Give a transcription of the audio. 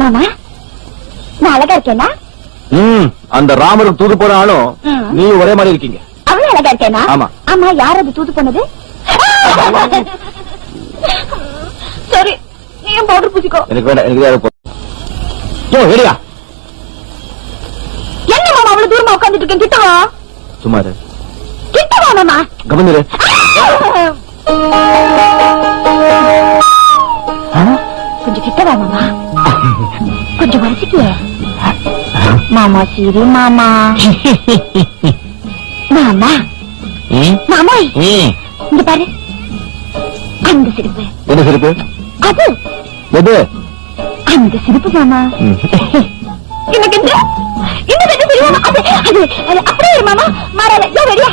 மாமா நான் அழகா இருக்கேனா? அந்த ராமருக்கு தூது போன ஆளும் நீ ஒரே மாதிரி இருக்கீங்க. அவ்வளவு அழகா இருக்கேனா? ஆமா. ஆமா, யார் அது தூது போனது? சரி, நீ பவுடர் பூசிக்கோ. எனக்கு வேண்டாம், எனக்கு வேற வேடியா. என்ன மாமா அவ்வளவு தூரமா உட்காந்துட்டு இருக்கேன்? கிட்ட வா. சும்மா இரு. கிட்ட வா மாமா. கவனிரு. கொஞ்சம் கிட்ட வா மாமா. கொஞ்சம் வரைச்சிட்டியே மாமா. சீரி மாமா. மாமா மாமா இங்க பாரு. அந்த சிரிப்பு. என்ன சிரிப்பு? அது எது? அந்த சிரிப்பு மாமா. எனக்கு இந்த சிரிப்பு மாமா. அது அப்படியே மாமா. மாறல. யோ ரெடியா?